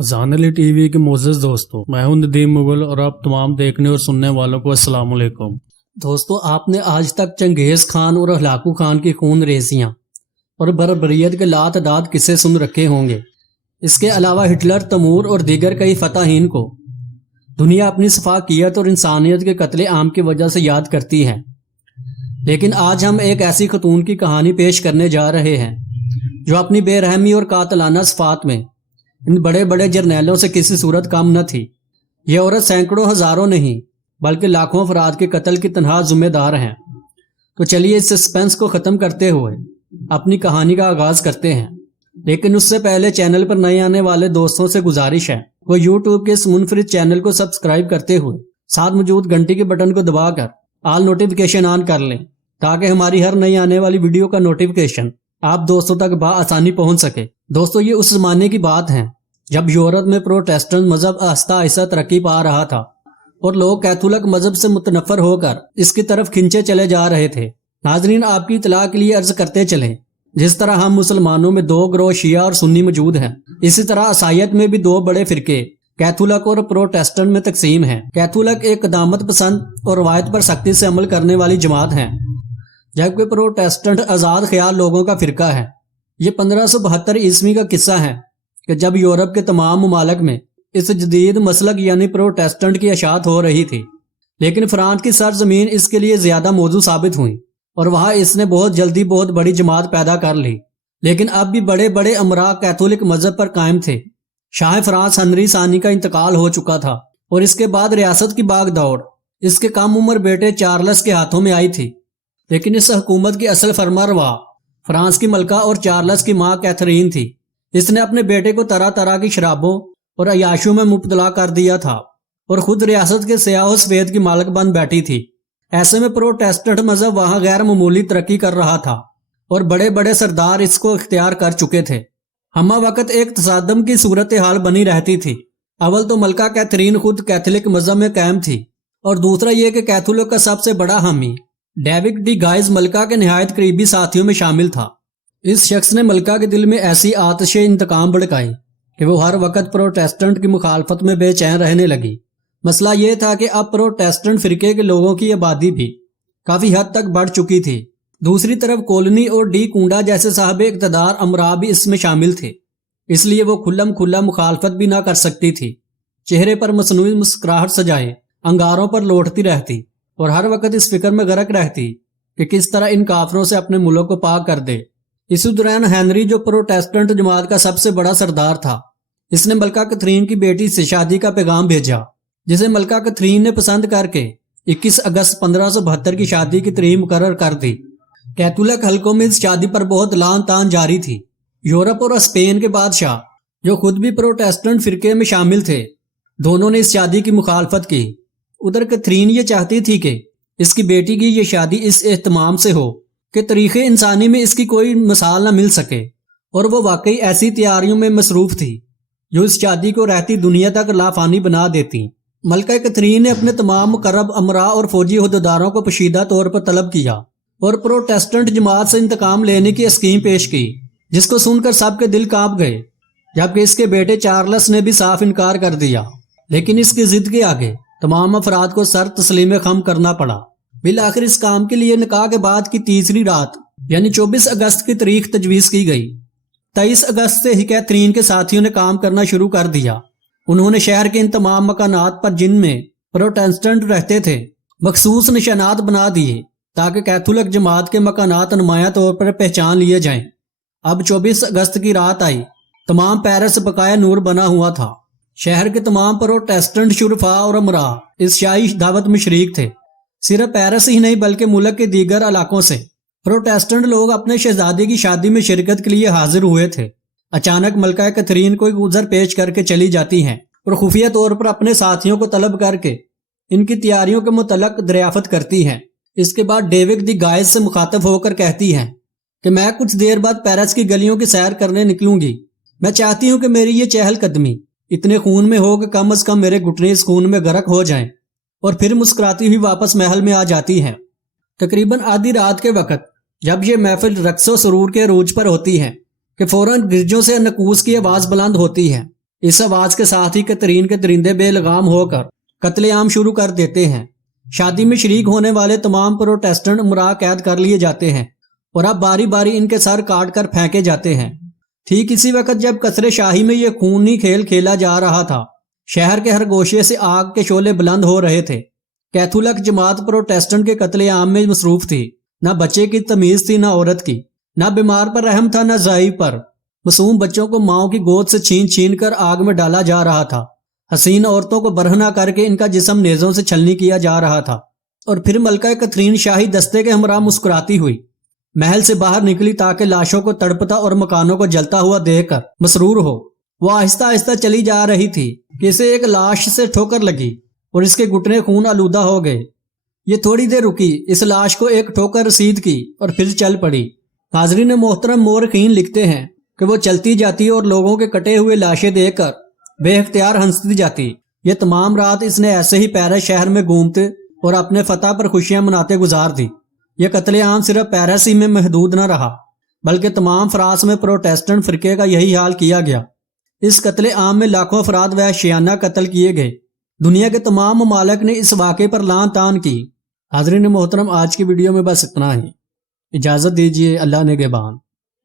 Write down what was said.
अज़ान अली टीवी के मोअज़्ज़ज़ दोस्तों, मैं हूं नदीम मुगल और आप तमाम देखने और सुनने वालों को अस्सलाम वालेकुम। दोस्तों, आपने आज तक चंगेज़ खान और हलाकू खान की खून रेजियाँ और बर्बरियत के लातदाद किस्से सुन रखे होंगे। इसके अलावा हिटलर, तैमूर और दीगर कई फताहीन को दुनिया अपनी सफाकियत और इंसानियत के कत्ले आम की वजह से याद करती है। लेकिन आज हम एक ऐसी खतून की कहानी पेश करने जा रहे हैं जो अपनी बेरहमी और कातलाना सफात में इन बड़े बड़े जर्नैलों से किसी सूरत कम न थी। ये औरत सैकड़ों हजारों नहीं बल्कि लाखों अफराद के कत्ल की तनहा जिम्मेदार हैं। तो चलिए इस सस्पेंस को ख़त्म करते हुए अपनी कहानी का आगाज़ करते हैं। लेकिन उससे पहले चैनल पर नए आने वाले दोस्तों से गुजारिश है वो यूट्यूब के इस मुनफरिद चैनल को सब्सक्राइब करते हुए साथ मौजूद घंटी के बटन को दबाकर ऑल नोटिफिकेशन ऑन कर लें, ताकि हमारी हर नई आने वाली वीडियो का नोटिफिकेशन आप दोस्तों तक बआसानी पहुंच सके। दोस्तों, ये उस जमाने की बात है जब यूरोप में प्रोटेस्टेंट मजहब आहिस्ता आहिस्ता तरक्की पा रहा था और लोग कैथोलिक मजहब से मुतनफर होकर इसकी तरफ खिंचे चले जा रहे थे। नाजरीन, आपकी इतला के लिए अर्ज करते चलें, जिस तरह हम मुसलमानों में दो ग्रोह शिया और सुन्नी मौजूद हैं, इसी तरह ईसाईयत में भी दो बड़े फिरके कैथोलिक और प्रोटेस्टेंट में तकसीम है। कैथोलिक एक कदामत पसंद और रवायत पर सख्ती से अमल करने वाली जमात है, जबकि प्रोटेस्टेंट आज़ाद ख्याल लोगों का फिरका है। ये 1572 ईस्वी का किस्सा है कि जब यूरोप के तमाम ममालिक में इस जदीद मसलक यानी प्रोटेस्टेंट की अशात हो रही थी, लेकिन फ्रांस की सरजमीन इसके लिए ज्यादा मौजू साबित हुई और वहां इसने बहुत जल्दी बहुत बड़ी जमात पैदा कर ली। लेकिन अब भी बड़े बड़े अमरा कैथोलिक मजहब पर कायम थे। शाह फ्रांस हेनरी सानी का इंतकाल हो चुका था और इसके बाद रियासत की बागदौड़ इसके कम उम्र बेटे चार्ल्स के हाथों में आई थी। लेकिन इस हुकूमत की असल फरमारवा फ्रांस की मलका और चार्ल्स की मां कैथरीन थी। इसने अपने बेटे को तरह तरह की शराबों और अयाशों में मुब्तला कर दिया था और खुद रियासत के सियाह सफेद की मालिक बन बैठी थी। ऐसे में प्रोटेस्टेंट मजहब वहां गैर मामूली तरक्की कर रहा था और बड़े बड़े सरदार इसको इख्तियार कर चुके थे। हमा वक्त एक तसादम की सूरत हाल बनी रहती थी। अव्वल तो मलका कैथरीन खुद कैथोलिक मजहब में कायम थी और दूसरा यह कि कैथोलिक का सबसे बड़ा हामी डेविड डी गाइज मलका के निहायत करीबी साथियों में शामिल था। इस शख्स ने मलका के दिल में ऐसी आतिश इंतकाम भड़काई कि वो हर वक्त प्रोटेस्टेंट की मुखालफत में बेचैन रहने लगी। मसला ये था कि अब प्रोटेस्टेंट फिरके के लोगों की आबादी भी काफी हद तक बढ़ चुकी थी। दूसरी तरफ कोलोनी और डी कुंडा जैसे साहब इक़्तिदार अमरा भी इसमें शामिल थे, इसलिए वो खुल्लम खुल्ला मुखालफत भी ना कर सकती थी। चेहरे पर मसनूई मुस्कुराहट सजाए अंगारों पर लौटती रहती और हर वक्त इस फिक्र में गर्क रहती कि किस तरह इन काफरों से अपने मुल्क को पाक कर दे। इसी दौरान हेनरी, जो प्रोटेस्टेंट जमात का सबसे बड़ा सरदार था, इसने मलका कैथरीन की बेटी से शादी का पैगाम भेजा, जिसे मलका कैथरीन ने पसंद करके 21 अगस्त 1572 की शादी की तारीख मुकर्रर कर दी। कैथोलिक हलकों में इस शादी पर बहुत लान तान जारी थी। यूरोप और स्पेन के बादशाह, जो खुद भी प्रोटेस्टेंट फिरके में शामिल थे, दोनों ने इस शादी की मुखालफत की। उधर कैथरीन ये चाहती थी कि इसकी बेटी की ये शादी इस एहतमाम से हो कि तारीख़े इंसानी में इसकी कोई मिसाल न मिल सके, और वो वाकई ऐसी तैयारियों में मसरूफ थी जो इस शादी को रहती दुनिया तक लाफानी बना देती। मलका कैथरीन ने अपने तमाम मुकर्रब अमरा और फौजी अहदेदारों को पोशीदा तौर पर तलब किया और प्रोटेस्टेंट जमात से इंतकाम लेने की स्कीम पेश की, जिसको सुनकर सबके दिल कांप गए, जबकि इसके बेटे चार्ल्स ने भी साफ इनकार कर दिया। लेकिन इसकी जिद के आगे तमाम अफराद को सर तस्लीम खम करना पड़ा। बिल आखिर इस काम के लिए निकाह के बाद की तीसरी रात यानी 24 अगस्त की तारीख तजवीज़ की गई। 23 अगस्त से ही कैथरीन के साथियों ने काम करना शुरू कर दिया। उन्होंने शहर के इन तमाम मकानात पर जिनमें प्रोटेस्टेंट रहते थे मखसूस निशानात बना दिए, ताकि कैथोलिक जमात के मकानात नुमाया तौर पर पहचान लिए जाएं। अब 24 अगस्त की रात आई। तमाम पेरिस बकाया नूर बना हुआ था। शहर के तमाम प्रोटेस्टेंट शुरफा और अमरा इस शाही दावत में शरीक थे। सिर्फ पेरिस ही नहीं बल्कि मुल्क के दीगर इलाकों से प्रोटेस्टेंट लोग अपने शहजादी की शादी में शिरकत के लिए हाजिर हुए थे। अचानक मलका कैथरीन कोई गुजर पेश करके चली जाती हैं और खुफिया तौर पर अपने साथियों को तलब करके इनकी तैयारियों के मुतल्लक दरियाफत करती हैं। इसके बाद डेविड दी गाइज से मुखातब होकर कहती हैं कि मैं कुछ देर बाद पेरिस की गलियों की सैर करने निकलूंगी। मैं चाहती हूँ कि मेरी ये चहलकदमी इतने खून में हो कि कम अज कम मेरे घुटने इस खून में गर्क हो जाएं। और फिर मुस्कुराती हुई वापस महल में आ जाती हैं। तकरीबन आधी रात के वक्त जब ये महफिल रक्सो सरूर के रूज पर होती है कि फौरन गिरजों से नकूस की आवाज बुलंद होती है اس آواز کے ساتھ ہی کترین کے درندے بے لگام ہو کر قتل عام شروع کر دیتے ہیں۔ شادی میں شریک ہونے والے تمام پروٹیسٹنٹ امراء قید کر لیے جاتے ہیں اور اب باری باری ان کے سر کاٹ کر پھینکے جاتے ہیں۔ ٹھیک اسی وقت جب قصر شاہی میں یہ خونی کھیل کھیلا جا رہا تھا، شہر کے ہر گوشے سے آگ کے شعلے بلند ہو رہے تھے۔ کیتھولک جماعت پروٹیسٹنٹ کے قتل عام میں مصروف تھی۔ نہ بچے کی تمیز تھی، نہ عورت کی، نہ بیمار پر رحم تھا، نہ ضعیف پر۔ معصوم بچوں کو ماؤں کی گود سے چھین چھین کر آگ میں ڈالا جا رہا تھا۔ حسین عورتوں کو برہنہ کر کے ان کا جسم نیزوں سے چھلنی کیا جا رہا تھا۔ اور پھر ملکہ کترین شاہی دستے کے ہمراہ مسکراتی ہوئی محل سے باہر نکلی تاکہ لاشوں کو تڑپتا اور مکانوں کو جلتا ہوا دیکھ کر مسرور ہو۔ وہ آہستہ آہستہ چلی جا رہی تھی کہ اسے ایک لاش سے ٹھوکر لگی اور اس کے گھٹنے خون آلودہ ہو گئے۔ یہ تھوڑی دیر رکی، اس لاش کو ایک ٹھوکر رسید کی اور پھر چل پڑی۔ حاضرین محترم، مورخین لکھتے ہیں کہ وہ چلتی جاتی اور لوگوں کے کٹے ہوئے لاشیں دیکھ کر بے اختیار ہنستی جاتی۔ یہ تمام رات اس نے ایسے ہی پیرس شہر میں گھومتے اور اپنے فتح پر خوشیاں مناتے گزار دی۔ یہ قتل عام صرف پیرس ہی میں محدود نہ رہا، بلکہ تمام فرانس میں پروٹیسٹنٹ فرقے کا یہی حال کیا گیا۔ اس قتل عام میں لاکھوں افراد وحشیانہ قتل کیے گئے۔ دنیا کے تمام ممالک نے اس واقعے پر لعن طعن کی۔ حاضرین محترم، آج کی ویڈیو میں بس اتنا ہی۔ اجازت دیجیے، اللہ نگہبان۔